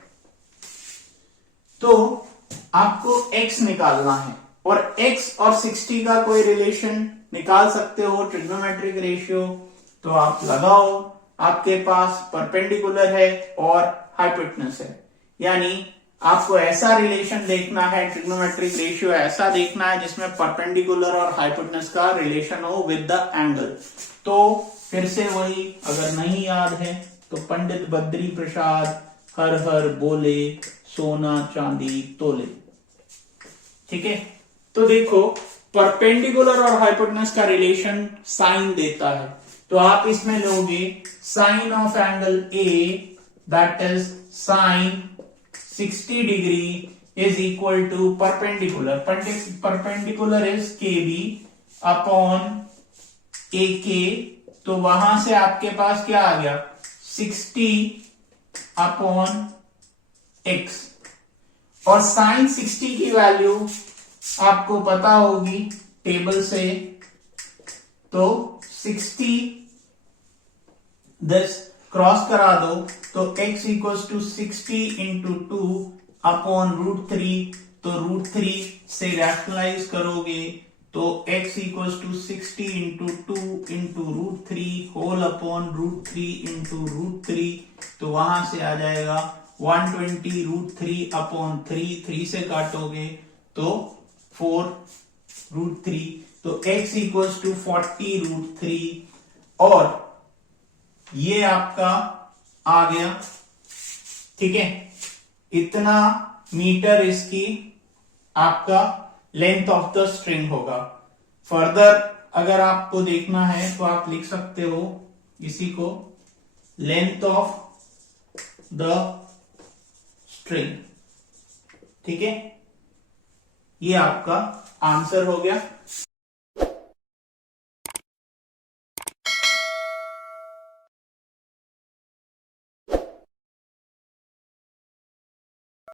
तो आपको X निकालना है, और X और 60 का कोई रिलेशन निकाल सकते हो, ट्रिग्नोमेट्रिक रेशियो, तो आप लगाओ। आपके पास परपेंडिकुलर है और हाइपोटेन्यूज है, यानी आपको ऐसा रिलेशन देखना है, ट्रिग्नोमेट्रिक रेशियो ऐसा देखना है जिसमें परपेंडिकुलर और हाइपोटेन्यूज का रिलेशन हो विद द एंगल। तो फिर से वही, अगर नहीं याद है तो पंडित बद्री प्रसाद हर हर बोले, सोना चांदी तोले। ठीक है, तो देखो परपेंडिकुलर और हाइपोटेन्यूज का रिलेशन साइन देता है, तो आप इसमें लोगे sine of angle A, that is sine 60 degree is equal to perpendicular, perpendicular is KB upon AK, तो वहां से आपके पास क्या आ गया 60 अपॉन X, और साइन 60 की वैल्यू आपको पता होगी टेबल से, तो 60 दस क्रॉस करा दो तो x equals to 60 into 2 upon √3, तो √3 से रैशनलाइज करोगे तो x equals to 60 into 2 into √3 whole upon √3 into √3, तो वहां से आ जाएगा 120 √3 अपॉन 3 से काटोगे तो 4 √3, तो x इक्वल्स टू 40 √3, और ये आपका आ गया, ठीक है। इतना मीटर इसकी आपका लेंथ ऑफ द स्ट्रिंग होगा। फर्दर अगर आपको देखना है तो आप लिख सकते हो इसी को लेंथ ऑफ द स्ट्रिंग, ठीक है। ये आपका आंसर हो गया।